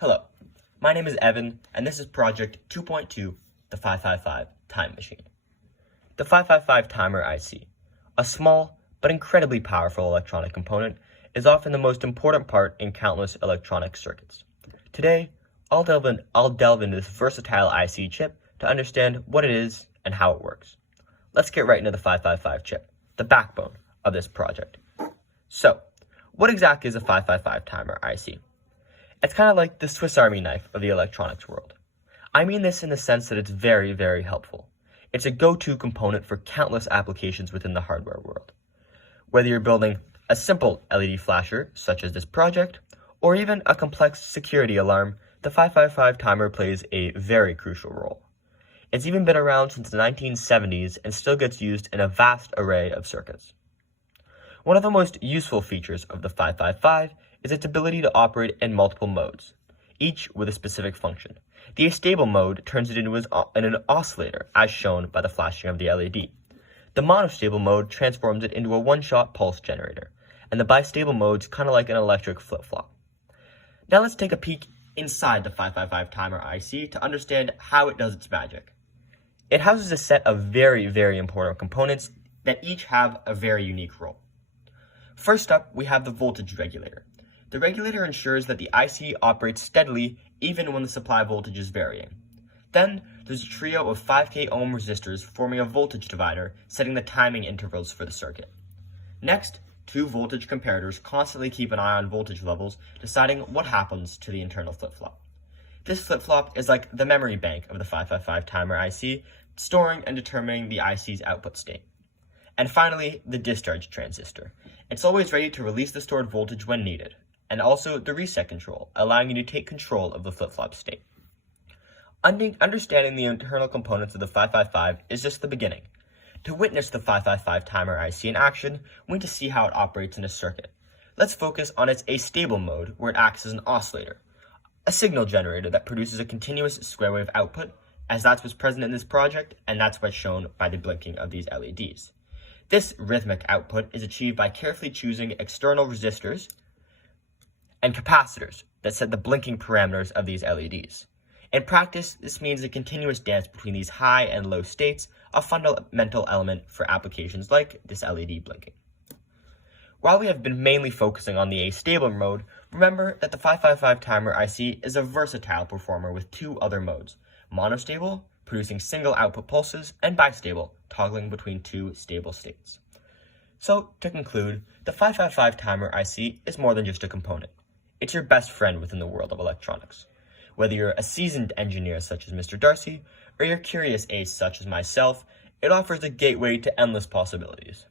Hello, my name is Evan, and this is Project 2.2, the 555 Time Machine. The 555 Timer IC, a small but incredibly powerful electronic component, is often the most important part in countless electronic circuits. Today, I'll delve into this versatile IC chip to understand what it is and how it works. Let's get right into the 555 chip, the backbone of this project. So, what exactly is a 555 Timer IC? It's kind of like the Swiss Army knife of the electronics world. I mean this in the sense that it's very, very helpful. It's a go-to component for countless applications within the hardware world. Whether you're building a simple LED flasher, such as this project, or even a complex security alarm, the 555 timer plays a very crucial role. It's even been around since the 1970s and still gets used in a vast array of circuits. One of the most useful features of the 555 is its ability to operate in multiple modes, each with a specific function. The astable mode turns it into an oscillator, as shown by the flashing of the LED. The monostable mode transforms it into a one-shot pulse generator, and the bistable mode's kind of like an electric flip-flop. Now let's take a peek inside the 555 timer IC to understand how it does its magic. It houses a set of very, very important components that each have a very unique role. First up, we have the voltage regulator. The regulator ensures that the IC operates steadily even when the supply voltage is varying. Then, there's a trio of 5K ohm resistors forming a voltage divider, setting the timing intervals for the circuit. Next, two voltage comparators constantly keep an eye on voltage levels, deciding what happens to the internal flip-flop. This flip-flop is like the memory bank of the 555 timer IC, storing and determining the IC's output state. And finally, the discharge transistor. It's always ready to release the stored voltage when needed, and also the reset control, allowing you to take control of the flip-flop state. Understanding the internal components of the 555 is just the beginning. To witness the 555 timer IC in action, we need to see how it operates in a circuit. Let's focus on its astable mode, where it acts as an oscillator, a signal generator that produces a continuous square wave output, as that's what's present in this project, and that's what's shown by the blinking of these LEDs. This rhythmic output is achieved by carefully choosing external resistors and capacitors that set the blinking parameters of these LEDs. In practice, this means a continuous dance between these high and low states, a fundamental element for applications like this LED blinking. While we have been mainly focusing on the astable mode, remember that the 555 timer IC is a versatile performer with two other modes: monostable, producing single output pulses, and bistable, toggling between two stable states. So, to conclude, the 555 timer IC is more than just a component. It's your best friend within the world of electronics. Whether you're a seasoned engineer such as Mr. Darcy, or you're a curious ace such as myself, it offers a gateway to endless possibilities.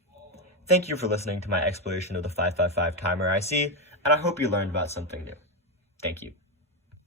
Thank you for listening to my exploration of the 555 timer IC, and I hope you learned about something new. Thank you.